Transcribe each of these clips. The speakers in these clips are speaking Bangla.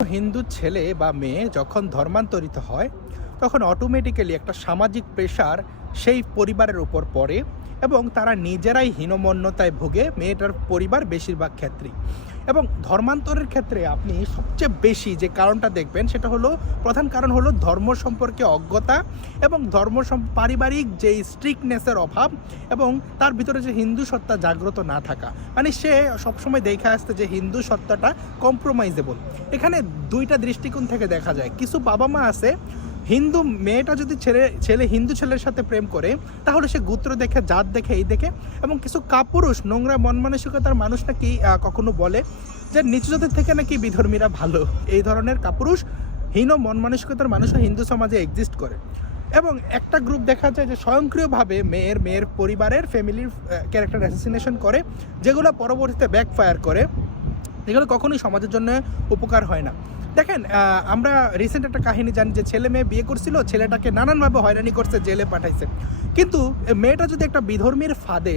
হিন্দু ছেলে বা মেয়ে যখন ধর্মান্তরিত হয় তখন অটোমেটিক্যালি একটা সামাজিক প্রেশার সেই পরিবারের উপর পড়ে এবং তারা নিজেরাই হীনমন্যতায় ভোগে মেয়েটার পরিবার বেশিরভাগ ক্ষেত্রেই। এবং ধর্মান্তরের ক্ষেত্রে আপনি সবচেয়ে বেশি যে কারণটা দেখবেন সেটা হলো, প্রধান কারণ হলো ধর্ম সম্পর্কে অজ্ঞতা এবং পারিবারিক যে স্ট্রিক্টনেসের অভাব এবং তার ভিতরে যে হিন্দু সত্তা জাগ্রত না থাকা। মানে সে সবসময় দেখে আসতে যে হিন্দু সত্তাটা কম্প্রোমাইজেবল। এখানে দুইটা দৃষ্টিকোণ থেকে দেখা যায়। কিছু বাবা মা আছে, হিন্দু মেয়েটা যদি ছেলে হিন্দু ছেলের সাথে প্রেম করে তাহলে সে গোত্র দেখে, জাত দেখে, এই দেখে। এবং কিছু কাপুরুষ নোংরা মন মানসিকতার মানুষ নাকি কখনো বলে যে নিচু জাতের থেকে নাকি বিধর্মীরা ভালো। এই ধরনের কাপুরুষ হীন মন মানসিকতার মানুষও হিন্দু সমাজে এক্সিস্ট করে। এবং একটা গ্রুপ দেখা যায় যে স্বয়ংক্রিয়ভাবে মেয়ের পরিবারের ফ্যামিলির ক্যারেক্টার অ্যাসাসিনেশন করে, যেগুলো পরবর্তীতে ব্যাকফায়ার করে, যেগুলো কখনোই সমাজের জন্য উপকার হয় না। দেখেন, আমরা রিসেন্ট একটা কাহিনী জানি যে ছেলে মেয়ে বিয়ে করছিল, ছেলেটাকে নানানভাবে হয়রানি করছে, জেলে পাঠাইছে। কিন্তু মেয়েটা যদি একটা বিধর্মীর ফাঁদে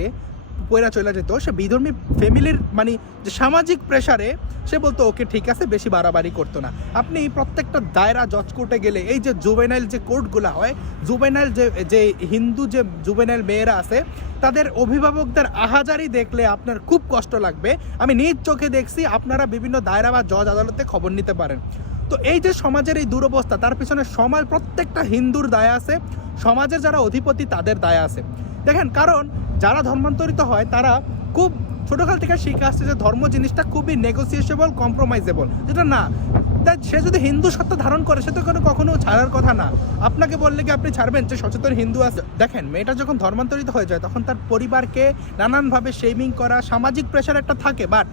পয়রা চলে যেত, সে বিধর্মী ফ্যামিলির মানে যে সামাজিক প্রেশারে সে বলতো ওকে ঠিক আছে, বেশি বাড়াবাড়ি করতো না। আপনি প্রত্যেকটা দায়রা জজ কোর্টে গেলে এই যে জুবেনাইল যে কোর্টগুলো হয়, জুবেনাইল যে হিন্দু যে জুবেনাইল মেয়েরা আছে তাদের অভিভাবকদের আহাজারি দেখলে আপনার খুব কষ্ট লাগবে। আমি নিজ চোখে দেখছি, আপনারা বিভিন্ন দায়রা বা জজ আদালতে খবর নিতে পারেন। তো এই যে সমাজের এই দুরবস্থা, তার পিছনে সমাজ প্রত্যেকটা হিন্দুর দায় আছে, সমাজের যারা অধিপতি তাদের দায় আছে। দেখেন, কারণ যারা ধর্মান্তরিত হয় তারা খুব ছোটোকাল থেকে শিখে আসছে যে ধর্ম জিনিসটা খুবই নেগোসিয়েবল, কম্প্রোমাইজেবল, যেটা না। তাই সে যদি হিন্দু সত্তা ধারণ করে সে তো কখনো ছাড়ার কথা না। আপনাকে বললে কি আপনি ছাড়বেন যে সচেতন হিন্দু আছে? দেখেন, মেয়েটা যখন ধর্মান্তরিত হয়ে যায় তখন তার পরিবারকে নানানভাবে শেমিং করা, সামাজিক প্রেশার একটা থাকে। বাট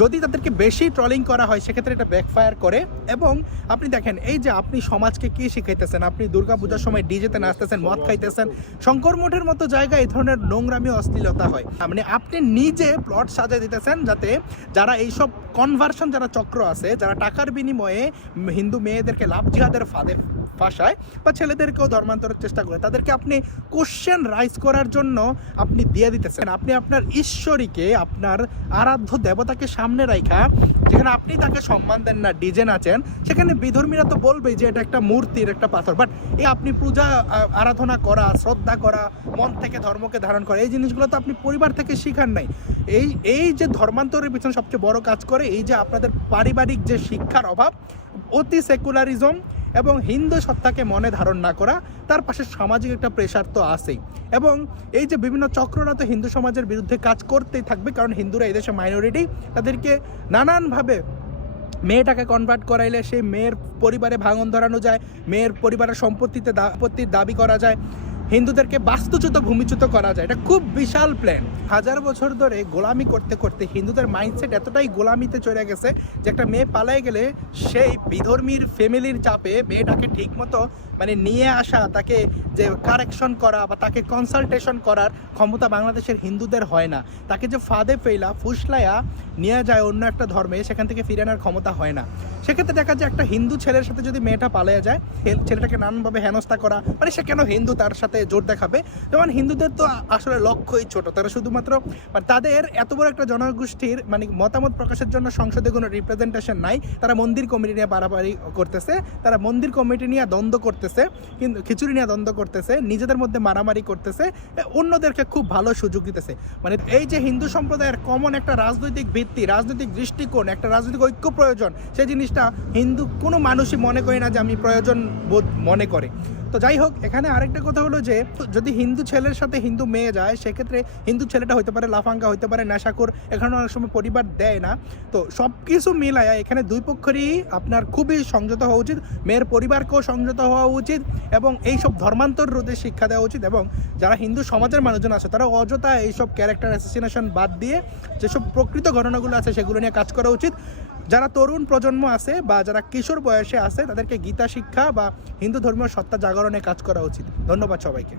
যদি তাদেরকে বেশি ট্রলিং করা হয় সেক্ষেত্রে এটা ব্যাকফায়ার করে। এবং আপনি দেখেন, এই যে আপনি সমাজকে কি শিখাইতেছেন, আপনি দুর্গাপূজার সময় ডিজেতে নাচতেছেন, মদ খাইতেছেন, শঙ্কর মঠের মতো জায়গায় এই ধরনের নোংরামি অশ্লীলতা হয়। মানে আপনি নিজে প্লট সাজিয়ে দিতেছেন যাতে যারা এইসব কনভার্সন, যারা চক্র আছে, যারা টাকার বিনিময়ে হিন্দু মেয়েদেরকে লাভ জিহাদের ফাঁদে ফাঁসায় বা ছেলেদেরকেও ধর্মান্তরের চেষ্টা করে, তাদেরকে আপনি কোশ্চেন রাইজ করার জন্য আপনি দিয়ে দিতেছেন। আপনি আপনার ঈশ্বরীকে, আপনার আরাধ্য দেবতাকে সামনে রাখা, যেখানে আপনি তাকে সম্মান দেন না, ডিজে নাচেন, সেখানে বিধর্মীরা তো বলবেই যে এটা একটা মূর্তির একটা পাথর। বাট এই আপনি পূজা আরাধনা করা, শ্রদ্ধা করা, মন থেকে ধর্মকে ধারণ করা, এই জিনিসগুলো তো আপনি পরিবার থেকে শিখান নাই। এই যে ধর্মান্তরের পিছনে সবচেয়ে বড় কাজ করে এই যে আপনাদের পারিবারিক যে শিক্ষার অভাব, অতি সেকুলারিজম এবং হিন্দু সত্তাকে মনে ধারণ না করা, তার পাশে সামাজিক একটা প্রেশার তো আছেই। এবং এই যে বিভিন্ন চক্ররা তো হিন্দু সমাজের বিরুদ্ধে কাজ করতেই থাকবে, কারণ হিন্দুরা এই দেশে মাইনরিটি। তাদেরকে নানানভাবে মেয়েটাকে কনভার্ট করাইলে সেই মেয়ের পরিবারে ভাঙন ধরানো যায়, মেয়ের পরিবারের সম্পত্তির দাবি করা যায়, হিন্দুদেরকে বাস্তুচ্যুত, ভূমিচ্যুত করা যায়। এটা খুব বিশাল প্ল্যান। হাজার বছর ধরে গোলামি করতে করতে হিন্দুদের মাইন্ডসেট এতটাই গোলামিতে চলে গেছে যে একটা মেয়ে পালায় গেলে সেই বিধর্মীর ফ্যামিলির চাপে মেয়েটাকে ঠিকমতো মানে নিয়ে আসা, তাকে যে কারেকশন করা বা তাকে কনসালটেশন করার ক্ষমতা বাংলাদেশের হিন্দুদের হয় না। তাকে যে ফাঁদে ফেলা, ফুসলাইয়া নিয়ে যায় অন্য একটা ধর্মে, সেখান থেকে ফিরে আনার ক্ষমতা হয় না। সেক্ষেত্রে দেখা যায় একটা হিন্দু ছেলের সাথে যদি মেয়েটা পালিয়ে যায়, ছেলেটাকে নানানভাবে হেনস্থা করা, মানে সে কেন হিন্দু তার সাথে জোর দেখাবে। যেমন হিন্দুদের তো আসলে লক্ষ্যই ছোট, তারা শুধুমাত্র তাদের এত বড় একটা জনগোষ্ঠীর মানে মতামত প্রকাশের জন্য সংসদে কোনো রিপ্রেজেন্টেশন নাই। তারা মন্দির কমিটি নিয়ে বাড়াবাড়ি করতেছে, তারা মন্দির কমিটি নিয়ে দ্বন্দ্ব করতেছে, কিন্তু খিচুড়ি নিয়ে দ্বন্দ্ব করতেছে, নিজেদের মধ্যে মারামারি করতেছে, অন্যদেরকে খুব ভালো সুযোগ দিতেছে। মানে এই যে হিন্দু সম্প্রদায়ের কমন একটা রাজনৈতিক ভিত্তি, রাজনৈতিক দৃষ্টিকোণ, একটা রাজনৈতিক ঐক্য প্রয়োজন, সেই জিনিসটা হিন্দু কোনো মানুষই মনে করে না যে আমি প্রয়োজন বোধ মনে করে। তো যাই হোক, এখানে আরেকটা কথা হলো যে যদি হিন্দু ছেলের সাথে হিন্দু মেয়ে যায়, সেক্ষেত্রে হিন্দু ছেলেটা হতে পারে লাফাঙ্গা, হতে পারে নেশাখোর, এখানে অনেক সময় পরিবার দেয় না। তো সব কিছু মিলায়া এখানে দুই পক্ষেরই আপনার খুবই সংযত হওয়া উচিত, মেয়ের পরিবারকেও সংযত হওয়া উচিত এবং এইসব ধর্মান্তর রোধে শিক্ষা দেওয়া উচিত। এবং যারা হিন্দু সমাজের মানুষজন আছে তারা অযথা এইসব ক্যারেক্টার অ্যাসাসিনেশন বাদ দিয়ে যেসব প্রকৃত ঘটনাগুলো আছে সেগুলো নিয়ে কাজ করা উচিত। যারা তরুণ প্রজন্ম আছে বা যারা কিশোর বয়সে আছে তাদেরকে গীতা শিক্ষা বা হিন্দু ধর্মীয় সত্তা জাগরণে কাজ করা উচিত। ধন্যবাদ সবাইকে।